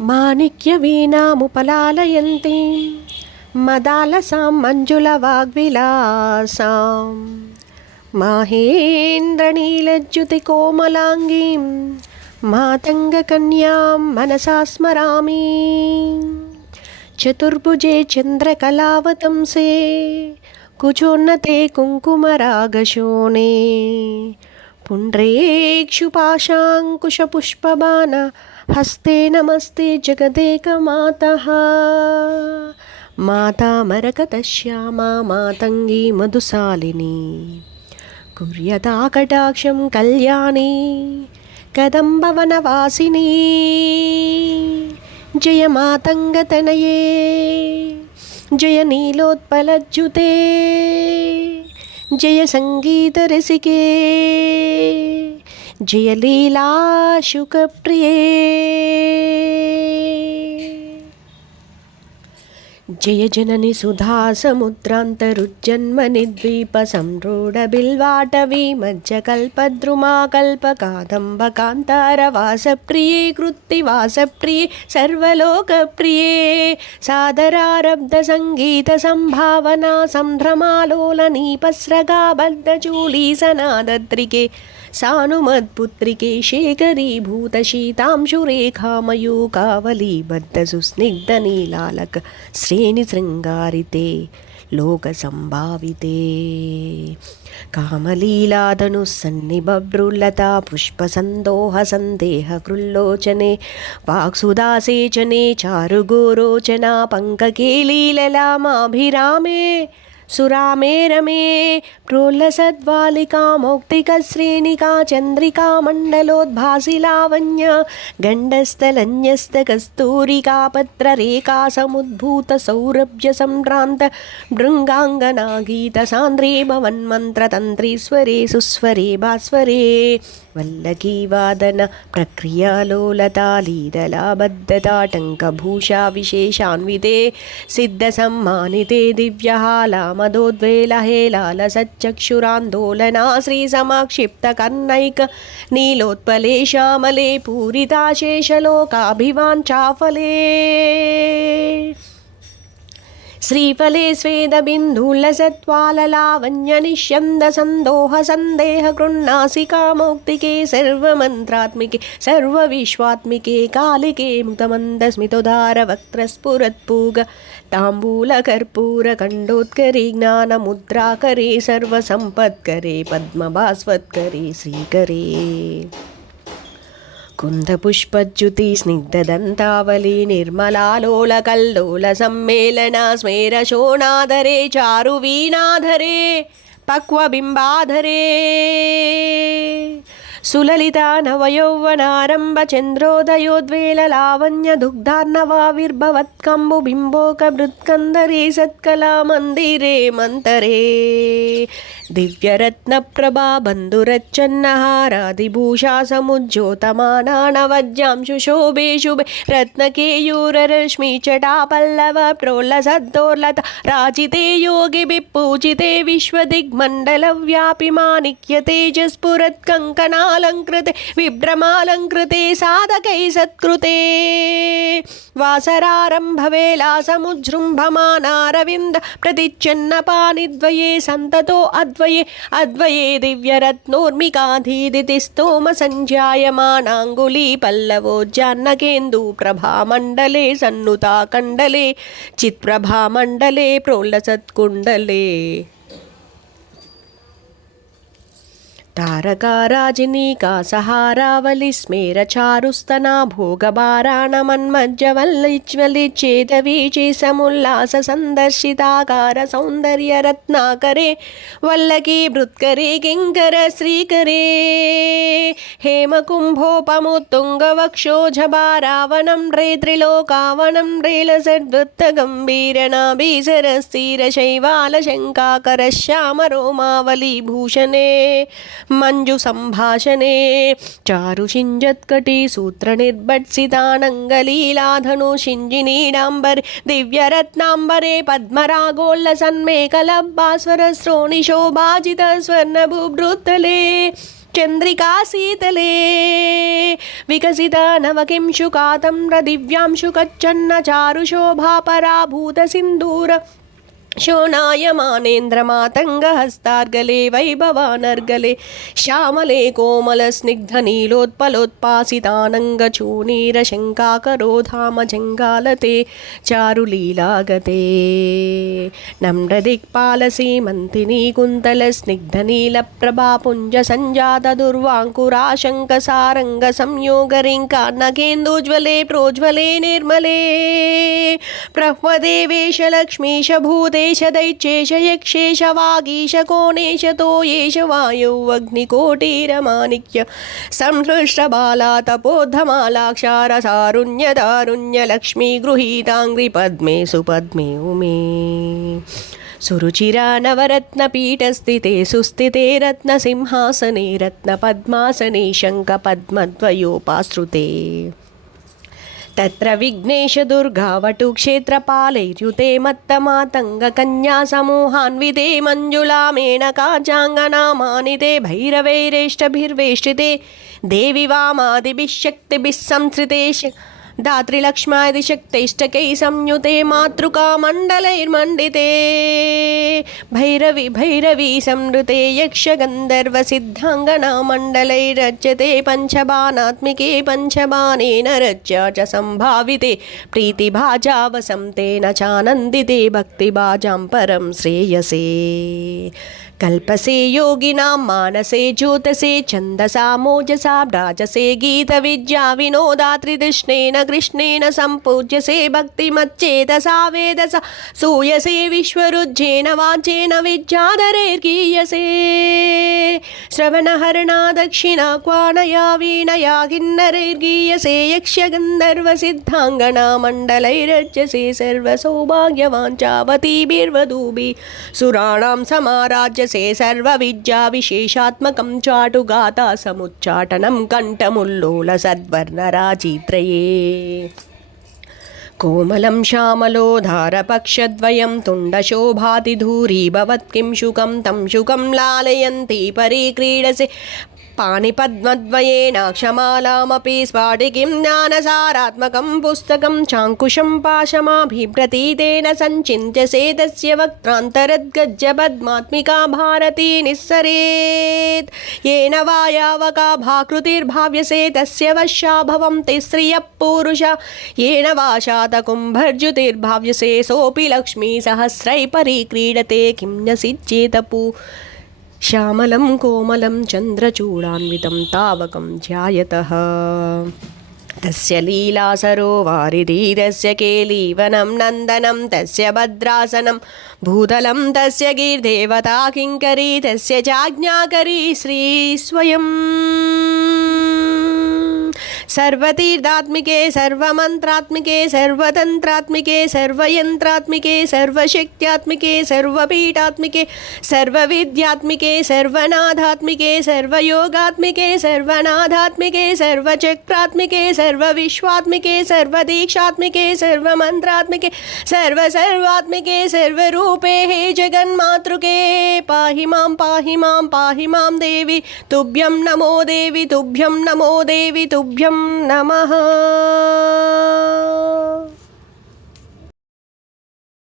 మాణిక్యవీణాముపలాలయంతి మదాలసాం మంజులవాగ్విలాసాం మాహేంద్రనీలజ్యుతికోమలాంగీం మాతంగకన్యాం మనసా స్మరామి. చతుర్భుజే చంద్రకళావతంసే కుచోన్నతే కుంకుమరాగశోణే పుండ్రేక్షుపాశాంకుశపుష్పబాణ హస్తే నమస్తే జగదేకమాతః. మాతామరకతశ్యామా మాతంగీ మధుశాలిని కుర్యతా కటాక్షం కళ్యాణి కదంబవనవాసిని. జయ మాతంగతనయే జయ నీలోత్పలజ్జుతే జయ సంగీతరసికే జయ లీలాశుకప్రియే. జయ జనని సుధాసముద్రాంతరుజ్జన్మని ద్వీప సంరూఢ బిల్వాటవీ మజ్జకల్పద్రుమా కల్పకాదంబ కాంతార వాసప్రియే కృత్తివాసప్రియే సర్వలోకప్రియే. సాదరారబ్ధ సంగీత సంభావనా సంభ్రమాలోలనీపస్రగా బద్ధచూళీ సనాదద్రికే సానుమద్పుత్రికే శేఖరీభూతశీతాంశురేఖామయూకావలీబద్ధసుస్నిగ్ధనీలాలక శ్రేణిశృంగారితే లోకసంభావితే. కామలీలాధనుస్సన్నిబభ్రులతా పుష్పసందోహ సందేహ కృల్లోచనే వాక్సుదాసేచనే చారుగోరోచనా పంకకేలీలలామాభిరామే సురామే రమే ప్రోల్లసద్వాలికా మౌక్తికశ్రేణికా చంద్రికా మండలోద్భాసి లావణ్య గండస్థలన్యస్తకస్తూరికా పత్రరేఖా సముద్భూత సౌరభ్య సంభ్రాంత భృంగాంగనా గీత సాంద్రే భవన్మంత్రతంత్రీస్వరే సుస్వరే భాస్వరే. వల్లకీవాదన ప్రక్రియాలోలతా లీలలాబద్ధతాటంకభూషా విశేషాన్వితే సిద్ధసమ్మానితే దివ్యహాలామదోద్వేలహేలాలసచ్చక్షురాందోళనా శ్రీసమాక్షిప్తకర్ణైక నీలోత్పలే శ్యామలే పూరితాశేషలోకాభివాంఛాఫలే. శ్రీఫలే స్వేదబిందులసత్వాలలావణ్యనిష్యంద సందేహ కృన్నాసికా మౌక్తికే సర్వమంత్రాత్మికే సర్వవిశ్వాత్మికే కాళికే ముతమందస్మితోదార వక్త్రస్ఫురత్పూగ తాంబూలకర్పూరకండోత్కరే జ్ఞానముద్రాకరే సర్వసంపత్కరే పద్మభాస్వత్కరే శ్రీకరే. కుందపుష్పజ్యుతి స్నిగ్ధదంతావళి నిర్మలాలోలకల్లోల సమ్మేళన స్మేరశోణాధరే చారువీణాధరే పక్వబింబాధరే. సులలిత నవయౌవనారంభ చంద్రోదయోద్వేల లావణ్య దుగ్ధార్ణవావిర్భవత్కంబు బింబోక బృత్కందరే సత్కళా మందిరే మంతరే. దివ్యరత్న ప్రభా బంధురచ్చన్నహారాదిభూషా సముజ్యోతమానానవజ్యాంశు శోభే శుభే రత్నకేయూరరశ్మి చటాపల్లవ ప్రోల్లసద్దోర్లత రాజితే యోగి విపూజితే విశ్వదిగ్మండల వ్యాపి మాణిక్య తేజస్ఫురత్ కంకణాలంకృతే విభ్రమాలంకృతే సాధకై సత్కృతే. వాసరారంభవేళా సముజృంభమానారవింద ప్రతిచ్ఛన్నపానిద్వయే సంతతో అద్వయే అద్వయే దివ్యరత్నోర్మికాధీదితి స్తోమ సంధ్యాయమానాంగులీ పల్లవోజ్జాన్నకేందు ప్రభామండలే సన్నుతాకండలే చిత్ప్రభామండలే ప్రోల్లసత్కుండలే. తారకారాజినీకా సహారావళి స్మేర చారుస్తనా భోగభారాణమన్మజ్జవల్లిచ్వలిచ్చేదవీచే సముల్లాస సందర్శితాకార సౌందర్య రత్నాకరే వల్లకీ భృత్కరే కింకర శ్రీకరే. హేమకుంభోపముత్తుంగవక్షోజభారావనం రే త్రిలోకావనం రేలసద్వృత్త గంభీరనాభీసరస్థిర శైవాల శంకాకర శ్యామ రోమావళీ భూషణే మంజు సంభాషణే. చారుషింజత్కటి సూత్రనిర్భట్సితానంగలీలాధను షింజినీడాంబరే దివ్యరత్నాంబరే పద్మరాగోల్ల సన్మేకలబ్బాస్వర శ్రోణి శోభాజిత స్వర్ణభూభృత్తలే. चन्द्रिका शीतले विकसित नवकिंशुका तम्रदिव्यांशुकच्छन्न चारुशोभापराभूतसिन्दूर शोणायमानेन्द्रमातङ्गहस्तार्गले वैभवानर्गले श्यामले कोमलस्निग्धनीलोत्पलोत्पासितानङ्गचूर्णीरशङ्काकरोधामजङ्गालते चारुलीलागते नम्रदिक्पालसीमन्तिनी कुन्तलस्निग्धनीलप्रभापुञ्जसञ्जातदुर्वाङ्कुराशङ्कसारङ्गसंयोगरिङ्का नगेन्दुज्ज्वले प्रोज्ज्वले निर्मले ब्रह्मदेवेश लक्ष्मीश भूते दैत्येश यक्षेश वागीश कोणेश तोयेश वायौ अग्निकोटिरमाणिक्य संहृष्टबाला तपोधमालाक्षारसारुण्यदारुण्य लक्ष्मी गृहीताङ्घ्रिपद्मे सुपद्मे उमे सुरुचिरा नवरत्नपीठस्थिते सुस्थिते रत्नसिंहासने रत्नपद्मासने शङ्खपद्मद्वयोपाश्रुते तत्र विघ्नेश दुर्गावटु क्षेत्रपालैर्युते मत्तमातङ्गकन्या समूहान्विते मञ्जुला मेनका चाङ्गनामानिते भैरवैरेष्टभिर्वेष्टिते देवी वामादिभिः शक्तिभिः संसृते धात्रीलक्ष्म्यादि शक्तैष्टकैः संयुते मातृका मण्डलैर्मण्डिते भैरवी भैरवी संवृते यक्षगन्धर्वसिद्धाङ्गना मण्डलैरच्यते पञ्चबाणात्मिके पञ्चबाणेन रच्या च सम्भाविते प्रीतिभाजा वसन्तेन चानन्दिते भक्तिभाजां परं श्रेयसे कल्पसे योगिनां मानसे ज्योतसे छन्दसा मोजसा राजसे गीतविद्या विनोदात्रितृष्णेन कृष्णेन सम्पूज्यसे भक्तिमच्चेतसा वेदसा सूयसे विश्वरुज्जेन वाचेन विद्याधरैर्गीयसे श्रवणहरणा दक्षिणा क्वाणया वीणया किन्नरैर्गीयसे यक्षगन्धर्वसिद्धाङ्गना मण्डलैरर्चसे सर्वसौभाग्यवाञ्छावतीभिर्वधूभिः सुराणां समाराज्य से सर्वविद्या विशेषात्मकं चाटुगाथा समुच्चाटनं कंठमुल्लोल सद्वर्णराजित्रये कोमलं श्यामलोधारपक्षद्वयं तुण्डशोभाति धूरी भवत्किं शुकं तं शुकं लालयन्ती परिक्रीडसे पाणिपद्मद्वयेनाक्षमालामपि स्फाटिकीं ज्ञानसारात्मकं पुस्तकं चाङ्कुशं पाशमाभिप्रतीतेन सञ्चिन्त्यसे तस्य वक्त्रान्तरद्गज्जपद्मात्मिका भारती निस्सरेत् येन वायावका भाकृतिर्भाव्यसे तस्य वश्या भवन्ति स्त्रियः पुरुषा येन वा शातकुम्भर्जुतिर्भाव्यसे सोऽपि लक्ष्मीसहस्रैः परिक्रीडते किं न सिज्येतपु श्यामलं कोमलं चन्द्रचूडान्वितं तावकं ध्यायतः तस्य लीलासरोवारिधीरस्य केलीवनं नन्दनं तस्य भद्रासनं भूतलं तस्य गिर्देवता किङ्करी तस्य चाज्ञाकरी श्री स्वयं सर्वतीर्थात्मिके सर्वमन्त्रात्मिके सर्वतन्त्रात्मिके सर्वयन्त्रात्मिके सर्वशक्त्यात्मिके सर्वपीठात्मिके सर्वविद्यात्मिके सर्वनाथात्मिके सर्वयोगात्मिके सर्वनाथात्मिके सर्वचक्रात्मिके सर्वविश्वात्मिके सर्वदीक्षात्मिके सर्वमन्त्रात्मिके सर्वात्मिके सर्वरूपे हे जगन्मातृके पाहि मां देवी तुभ्यं नमो देवी तुभ्यं नमो देवी तुभ्यं नमः।